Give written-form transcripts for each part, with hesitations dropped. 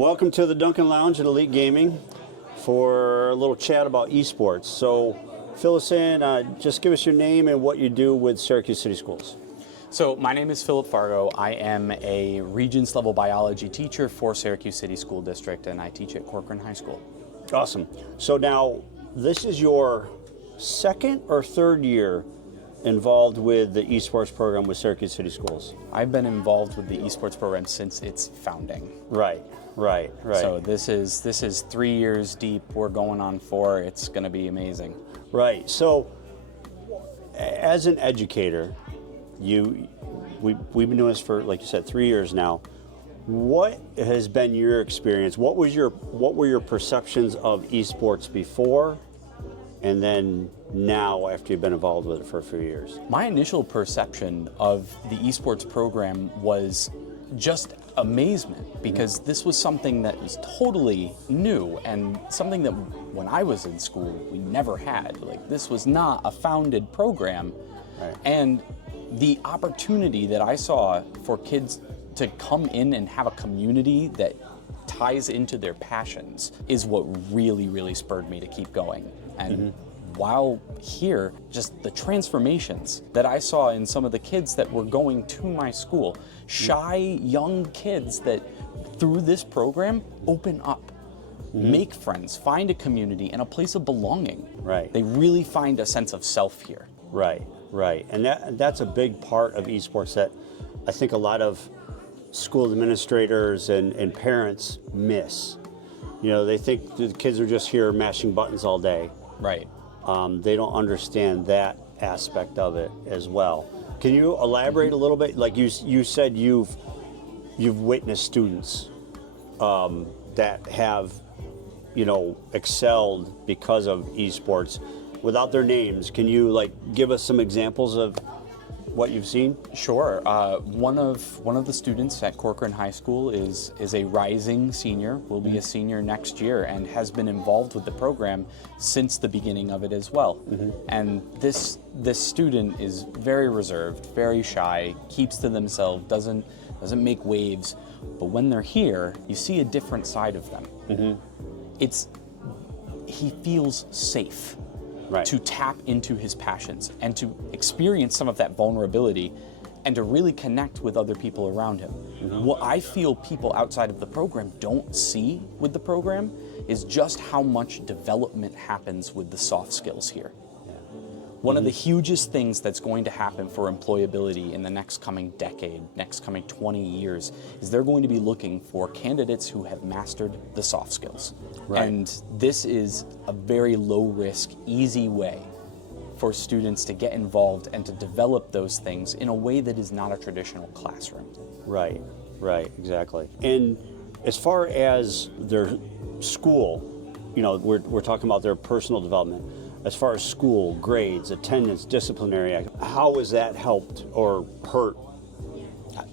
Welcome to the Duncan Lounge at Elite Gaming for a little chat about esports. So, fill us in, just give us your name and what you do with Syracuse City Schools. So my name is Phil Fargo. I am a Regents level biology teacher for Syracuse City School District, and I teach at Corcoran High School. Awesome. So now, this is your second or third year involved with the esports program with Syracuse City Schools? I've been involved with the esports program since its founding. Right. So this is 3 years deep. We're going on 4. It's going to be amazing. Right. So, as an educator, we've been doing this for, like you said, 3 years now. What has been your experience? What were your perceptions of esports before, and then now after you've been involved with it for a few years? My initial perception of the esports program was just amazement, because this was something that was totally new and something that when I was in school we never had. Like, this was not a founded program. Right. And the opportunity that I saw for kids to come in and have a community that ties into their passions is what really spurred me to keep going. And while here, just the transformations that I saw in some of the kids that were going to my school, shy young kids that through this program open up, make friends, find a community and a place of belonging. Right. They really find a sense of self here. Right. And that's a big part of esports that I think a lot of school administrators and parents miss. You know, they think the kids are just here mashing buttons all day. Right. They don't understand that aspect of it as well. Can you elaborate a little bit? Like you said, you've witnessed students that have, excelled because of esports. Without their names, can you give us some examples of what you've seen? Sure. One of the students at Corcoran High School is a rising senior, will be a senior next year, and has been involved with the program since the beginning of it as well. And this student is very reserved, very shy, keeps to themselves, doesn't make waves. But when they're here, you see a different side of them. He feels safe. Right. To tap into his passions and to experience some of that vulnerability and to really connect with other people around him. What I feel people outside of the program don't see with the program is just how much development happens with the soft skills here. One of the hugest things that's going to happen for employability in the next coming decade, next coming 20 years, is they're going to be looking for candidates who have mastered the soft skills. Right. And this is a very low risk, easy way for students to get involved and to develop those things in a way that is not a traditional classroom. Right, exactly. And as far as their school, we're talking about their personal development. As far as school, grades, attendance, disciplinary, how has that helped or hurt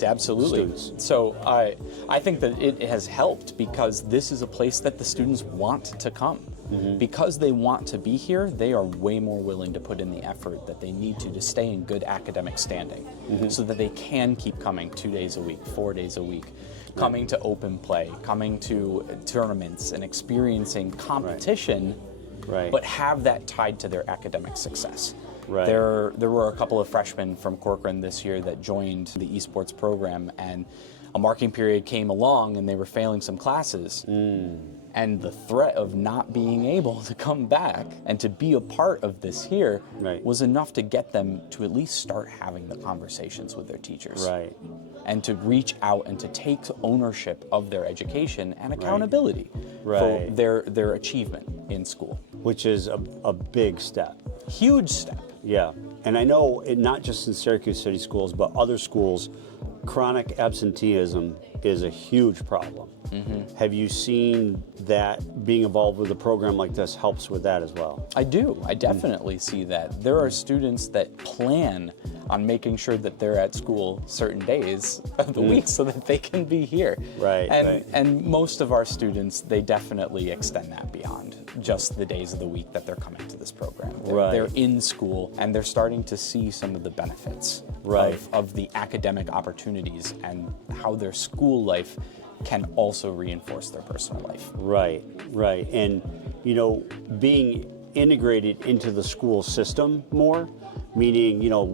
Absolutely. students? So I think that it has helped because this is a place that the students want to come. Because they want to be here, they are way more willing to put in the effort that they need to stay in good academic standing so that they can keep coming 2 days a week, 4 days a week, coming to open play, coming to tournaments and experiencing competition. Right. But have that tied to their academic success. Right. There were a couple of freshmen from Corcoran this year that joined the esports program, and a marking period came along and they were failing some classes. And the threat of not being able to come back and to be a part of this here was enough to get them to at least start having the conversations with their teachers. Right. And to reach out and to take ownership of their education and accountability for their achievement in school. Which is a big step. Huge step. Yeah, and I know not just in Syracuse City Schools, but other schools, chronic absenteeism is a huge problem. Have you seen that being involved with a program like this helps with that as well? I do. I definitely see that. There are students that plan on making sure that they're at school certain days of the week so that they can be here. And most of our students, they definitely extend that beyond just the days of the week that they're coming to this program. They're in school and they're starting to see some of the benefits of the academic opportunities and how their school life can also reinforce their personal life. Right, right. And, you know, being integrated into the school system more, meaning, you know,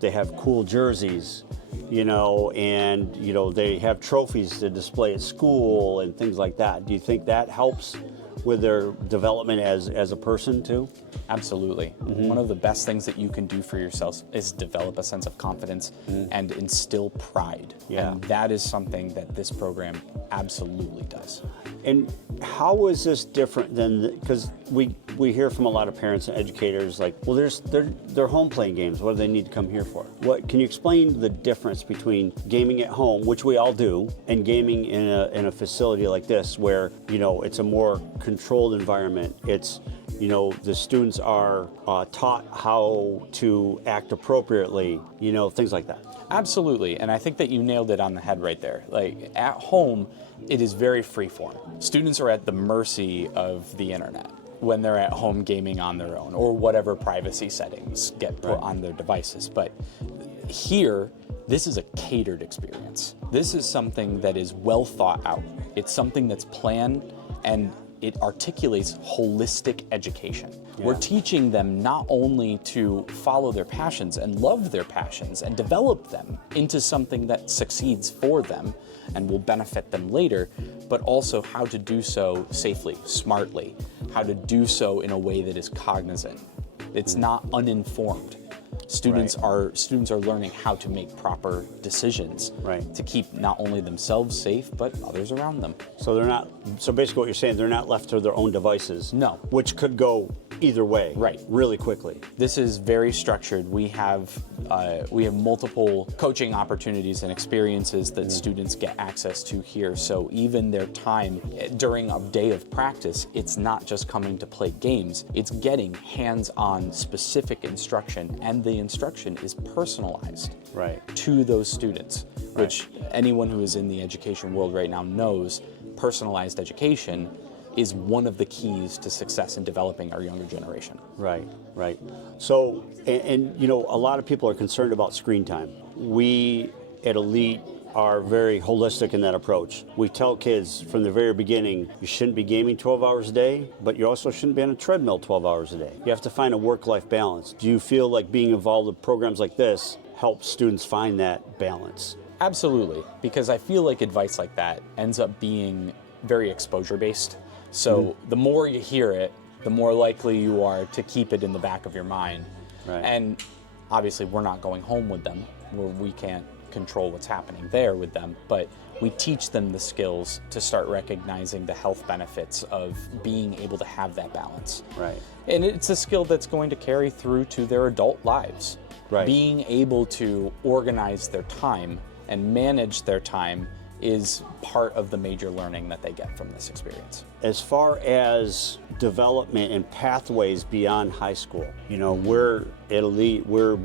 they have cool jerseys, you know, and, you know, they have trophies to display at school and things like that. Do you think that helps with their development as a person too? Absolutely. One of the best things that you can do for yourself is develop a sense of confidence and instill pride. Yeah. And that is something that this program absolutely does. And how is this different than, because we hear from a lot of parents and educators like, well, they're home playing games. What do they need to come here for? What can you explain the difference between gaming at home, which we all do, and gaming in a facility like this, where, you know, it's a more controlled environment? It's, you know, the students are taught how to act appropriately, you know, things like that. Absolutely, and I think that you nailed it on the head right there. Like, at home, it is very freeform. Students are at the mercy of the internet when they're at home gaming on their own, or whatever privacy settings get put on their devices. But here, this is a catered experience. This is something that is well thought out. It's something that's planned, and it articulates holistic education. Yeah. We're teaching them not only to follow their passions and love their passions and develop them into something that succeeds for them and will benefit them later, but also how to do so safely, smartly, how to do so in a way that is cognizant. It's not uninformed. Students are learning how to make proper decisions to keep not only themselves safe, but others around them. So so basically what you're saying, they're not left to their own devices. No. Which could go either way. Right. Really quickly. This is very structured. We have multiple coaching opportunities and experiences that students get access to here. So even their time during a day of practice, it's not just coming to play games. It's getting hands-on specific instruction, and the instruction is personalized to those students, which anyone who is in the education world right now knows personalized education is one of the keys to success in developing our younger generation. Right, right. So, and you know, a lot of people are concerned about screen time. We at Elite are very holistic in that approach. We tell kids from the very beginning, you shouldn't be gaming 12 hours a day, but you also shouldn't be on a treadmill 12 hours a day. You have to find a work-life balance. Do you feel like being involved in programs like this helps students find that balance? Absolutely, because I feel like advice like that ends up being very exposure-based. So the more you hear it, the more likely you are to keep it in the back of your mind. And obviously we're not going home with them, where we can't control what's happening there with them, but we teach them the skills to start recognizing the health benefits of being able to have that balance. And it's a skill that's going to carry through to their adult lives. Being able to organize their time and manage their time is part of the major learning that they get from this experience. As far as development and pathways beyond high school, you know, we're at Elite, we're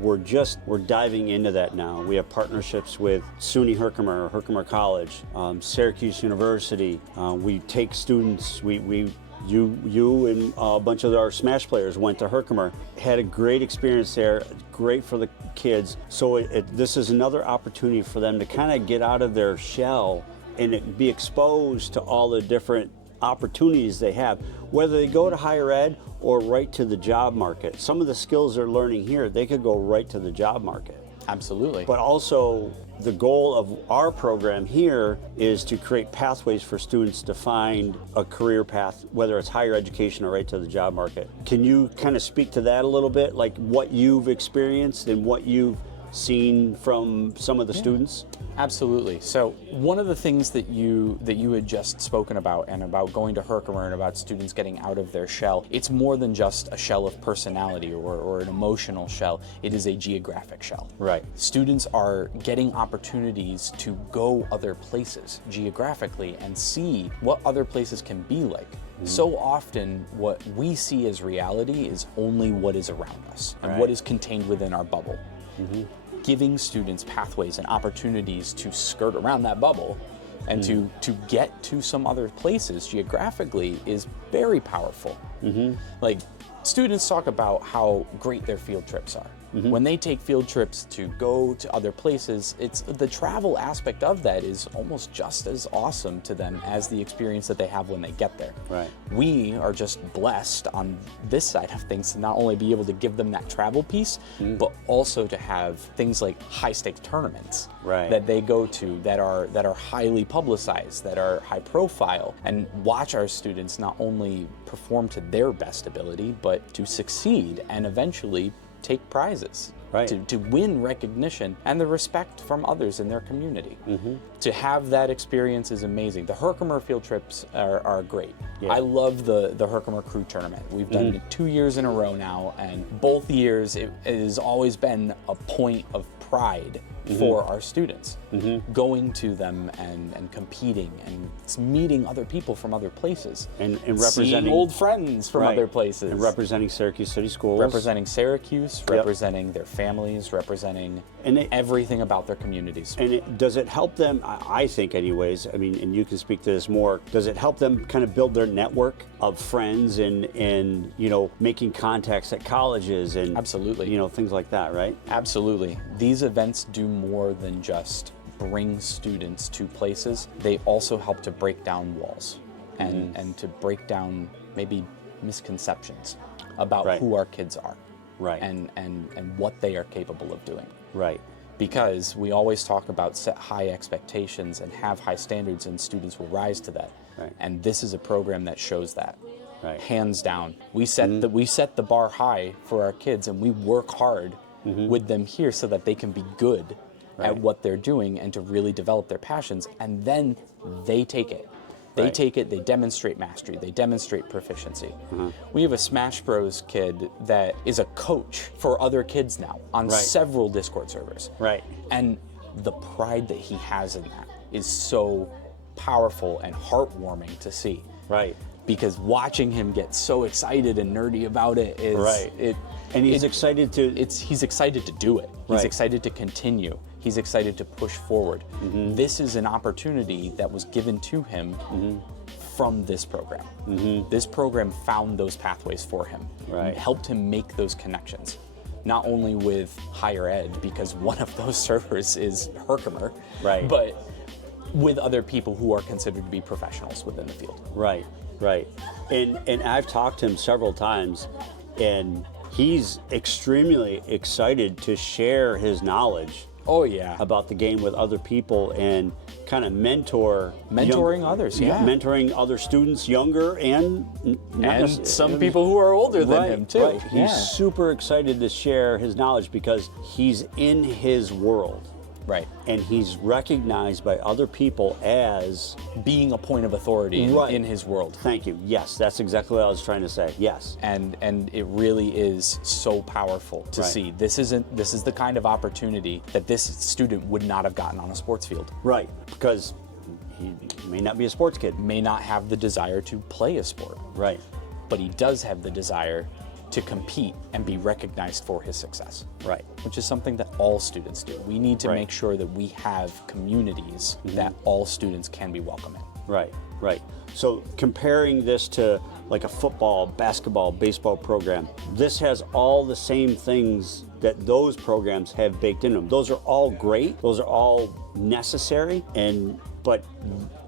diving into that now. We have partnerships with SUNY Herkimer College, Syracuse University. We take students, you and a bunch of our Smash players went to Herkimer, had a great experience there, great for the kids. So this is another opportunity for them to kind of get out of their shell and be exposed to all the different opportunities they have, whether they go to higher ed or right to the job market. Some of the skills they're learning here, they could go right to the job market. Absolutely. But also, the goal of our program here is to create pathways for students to find a career path, whether it's higher education or right to the job market. Can you kind of speak to that a little bit, like what you've experienced and what you've seen from some of the students? Absolutely. So one of the things that you had just spoken about, and about going to Herkimer and about students getting out of their shell, it's more than just a shell of personality or an emotional shell. It is a geographic shell. Students are getting opportunities to go other places geographically and see what other places can be like. So often what we see as reality is only what is around us and what is contained within our bubble. Giving students pathways and opportunities to skirt around that bubble and to get to some other places geographically is very powerful. Like, students talk about how great their field trips are. When they take field trips to go to other places, it's the travel aspect of that is almost just as awesome to them as the experience that they have when they get there. Right. We are just blessed on this side of things to not only be able to give them that travel piece, but also to have things like high stakes tournaments that they go to that are highly publicized, that are high profile, and watch our students not only perform to their best ability, but to succeed and eventually take prizes, to win recognition and the respect from others in their community. To have that experience is amazing. The Herkimer field trips are great. I love the Herkimer crew tournament. We've done it 2 years in a row now, and both years it has always been a point of pride for our students, going to them and competing and meeting other people from other places, and representing seeing old friends from other places, and representing Syracuse City Schools, representing Syracuse, representing their families, representing everything about their communities. And does it help them? I think, anyways. I mean, and you can speak to this more. Does it help them kind of build their network of friends and you know, making contacts at colleges and absolutely, you know, things like that, right? Absolutely. These events do more than just bring students to places. They also help to break down walls and to break down maybe misconceptions about who our kids are, and what they are capable of doing. Right. Because we always talk about set high expectations and have high standards, and students will rise to that. Right. And this is a program that shows that. Right. Hands down. We set the bar high for our kids, and we work hard with them here so that they can be good at what they're doing and to really develop their passions, and then they take it. They take it, they demonstrate mastery, they demonstrate proficiency. We have a Smash Bros kid that is a coach for other kids now on several Discord servers. Right. And the pride that he has in that is so powerful and heartwarming to see. Right. Because watching him get so excited and nerdy about it is and he's excited to he's excited to do it. He's excited to continue. He's excited to push forward. This is an opportunity that was given to him from this program. This program found those pathways for him and helped him make those connections. Not only with higher ed, because one of those servers is Herkimer, but with other people who are considered to be professionals within the field. Right. And I've talked to him several times, and he's extremely excited to share his knowledge about the game with other people and kind of mentoring others, mentoring other students younger and some people who are older than him too. He's super excited to share his knowledge because he's in his world. Right. And he's recognized by other people as being a point of authority in his world. Thank you. Yes, that's exactly what I was trying to say. Yes. And it really is so powerful to see. This is the kind of opportunity that this student would not have gotten on a sports field. Right. Because he may not be a sports kid. May not have the desire to play a sport. Right. But he does have the desire to compete and be recognized for his success. Right. Which is something that all students do. We need to make sure that we have communities that all students can be welcome in. Right. So comparing this to like a football, basketball, baseball program, this has all the same things that those programs have baked into them. Those are all great. Those are all necessary. But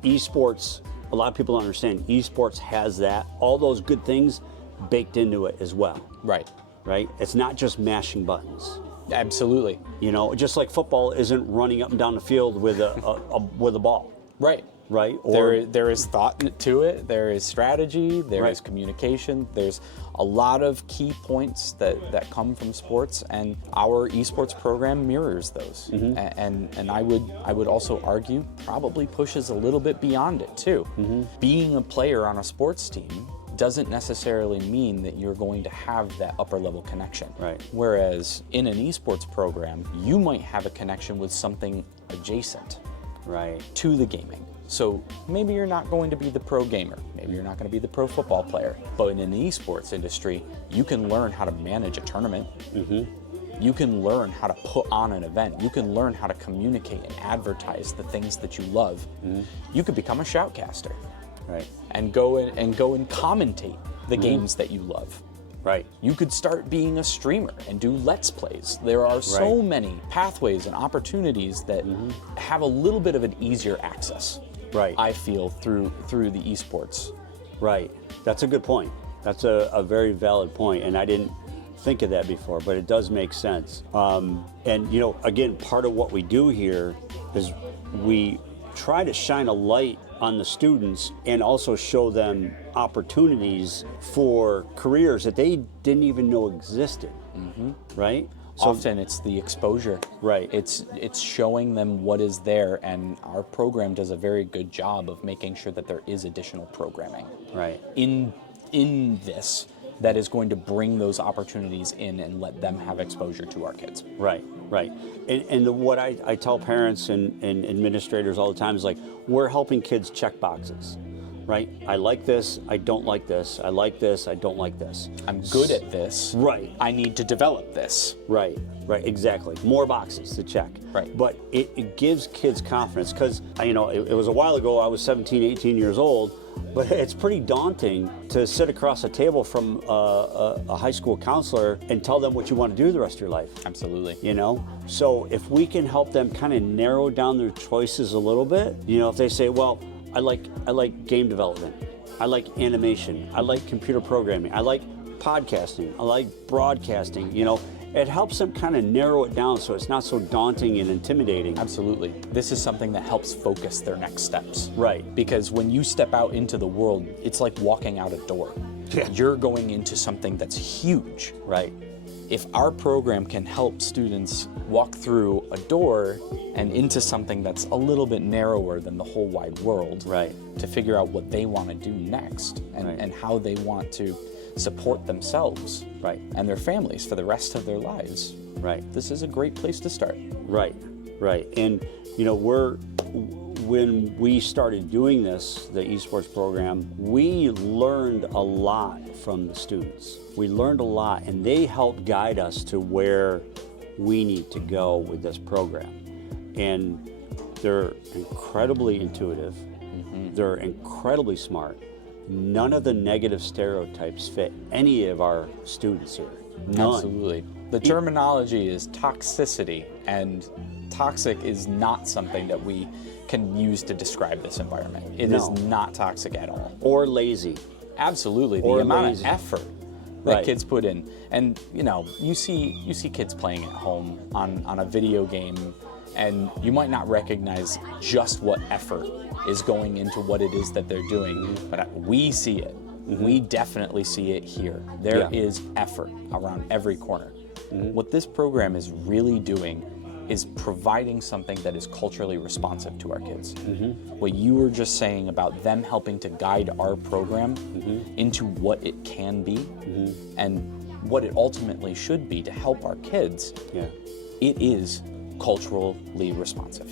esports, a lot of people don't understand, esports has that, all those good things baked into it as well. Right. It's not just mashing buttons. Absolutely. You know, just like football isn't running up and down the field with a ball. Right. Or there is thought to it. There is strategy. There is communication. There's a lot of key points that come from sports, and our esports program mirrors those. And I would also argue probably pushes a little bit beyond it too. Being a player on a sports team doesn't necessarily mean that you're going to have that upper level connection. Right. Whereas in an esports program, you might have a connection with something adjacent to the gaming. So maybe you're not going to be the pro gamer, maybe you're not going to be the pro football player, but in an esports industry, you can learn how to manage a tournament. You can learn how to put on an event. You can learn how to communicate and advertise the things that you love. You could become a shoutcaster. And go and commentate the games that you love. Right. You could start being a streamer and do Let's Plays. There are so Right. many pathways and opportunities that have a little bit of an easier access. Right. I feel through the esports. Right. That's a good point. That's a very valid point, and I didn't think of that before, but it does make sense. And you know, again, part of what we do here is we try to shine a light on the students and also show them opportunities for careers that they didn't even know existed. Right? So, Often it's the exposure. Right. It's showing them what is there, and our program does a very good job of making sure that there is additional programming right. in this that is going to bring those opportunities in and let them have exposure to our kids. Right, right. What I tell parents and administrators all the time is like, we're helping kids check boxes, right? I like this, I don't like this. I like this, I don't like this. I'm good at this. Right. I need to develop this. Right, right, exactly. More boxes to check. Right. But it gives kids confidence because, you know, it was a while ago, I was 17, 18 years old, but it's pretty daunting to sit across a table from a high school counselor and tell them what you want to do the rest of your life. Absolutely. You know, so if we can help them kind of narrow down their choices a little bit, you know, if they say, well, I like game development, I like animation, I like computer programming, I like podcasting, I like broadcasting, you know, it helps them kind of narrow it down so it's not so daunting and intimidating. Absolutely. This is something that helps focus their next steps. Right. Because when you step out into the world, it's like walking out a door. Yeah. You're going into something that's huge. Right. If our program can help students walk through a door and into something that's a little bit narrower than the whole wide world, Right. to figure out what they want to do next and how they want to support themselves Right. and their families for the rest of their lives, Right. this is a great place to start. Right, right. And, you know, when we started doing this, the esports program, we learned a lot from the students. We learned a lot, and they helped guide us to where we need to go with this program. And they're incredibly intuitive. They're incredibly smart. None of the negative stereotypes fit any of our students here. None. Absolutely. The terminology is toxicity, and toxic is not something that we can use to describe this environment. It is not toxic at all. Or lazy. Absolutely. Or The amount lazy. of effort that Right. kids put in. And you know, you see kids playing at home on a video game, and you might not recognize just what effort is going into what it is that they're doing, but we see it. We definitely see it here. There is effort around every corner. What this program is really doing is providing something that is culturally responsive to our kids. What you were just saying about them helping to guide our program into what it can be and what it ultimately should be to help our kids, it is culturally responsive.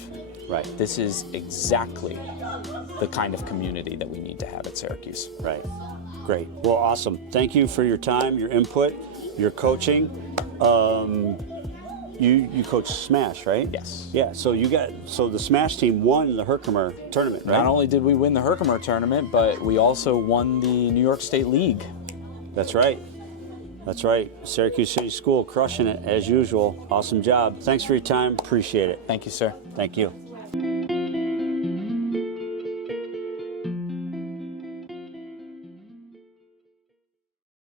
Right. This is exactly the kind of community that we need to have at Syracuse. Right. Great. Well, awesome. Thank you for your time, your input, your coaching. You coach Smash, right? Yes. Yeah. So the Smash team won the Herkimer tournament, right? Not only did we win the Herkimer tournament, but we also won the New York State League. That's right. That's right. Syracuse City School crushing it as usual. Awesome job. Thanks for your time. Appreciate it. Thank you, sir. Thank you.